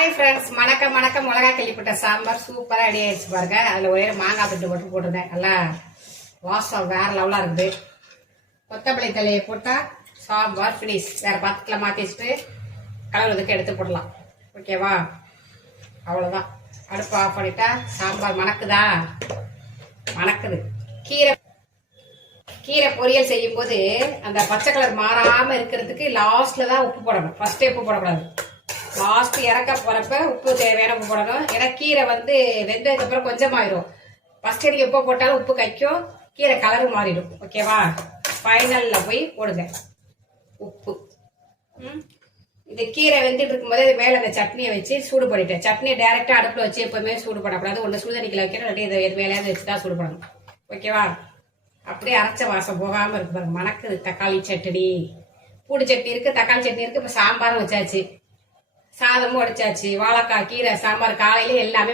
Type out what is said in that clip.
Hi friends, வணக்கம் வணக்கம். மிளகா கிள்ளிப்பட்ட சாம்பார் சூப்பராக ரெடி ஆயிடுச்சு பாருங்க. அதில் ஒரே மாங்காய் பிட்டு போட்டு போட்டிருந்தேன். நல்லா வாசம் வேற லெவலாக இருக்குது. கொத்தமல்லி தலையை போட்டால் சாம்பார் ஃபினிஷ். வேற பாத்திரத்தில் மாற்றி வச்சுட்டு கலவரத்துக்கு எடுத்து போடலாம். ஓகேவா? அவ்வளோதான். அடுப்பு ஆஃப் பண்ணிட்டா சாம்பார் மணக்குதா? மணக்குது. கீரை பொரியல் செய்யும் போது அந்த பச்சை கலர் மாறாமல் இருக்கிறதுக்கு லாஸ்ட்ல தான் உப்பு போடணும். ஃபர்ஸ்டே உப்பு போடக்கூடாது. லாஸ்ட் இறக்க போறப்ப உப்பு தேவையான உப்பு போடணும். ஏன்னா கீரை வெந்ததுக்கு அப்புறம் கொஞ்சமாயிரும். ஃபர்ஸ்ட் நீங்க உப்பு போட்டாலும் உப்பு கைக்கும், கீரை கலரும் மாறிடும். ஓகேவா? ஃபைனல்ல போய் போடுங்க உப்பு. இந்த கீரை வெந்துட்டு இருக்கும்போது இது மேல அந்த சட்னியை வச்சு சூடு பண்ணிட்டேன். சட்னியை டைரக்டா அடுப்புல வச்சு எப்பவுமே சூடு பண்ணக்கூடாது. ஒன்று சுடுதண்ணிக்குள்ள வைக்கிறேன், இது மேலேயாவது வச்சுதான் சூடு பண்ணணும். ஓகேவா? அப்படியே அரைச்ச வாசம் போகாம இருக்கு பாருங்க. மணக்குது. தக்காளி சட்னி, பூடு சட்னி இருக்கு, தக்காளி சட்னி இருக்கு. இப்ப சாம்பாரும் வச்சாச்சு, சாதமும் உடைச்சாச்சு, வாழைக்காய், கீரை, சாம்பார். காலையில எல்லாமே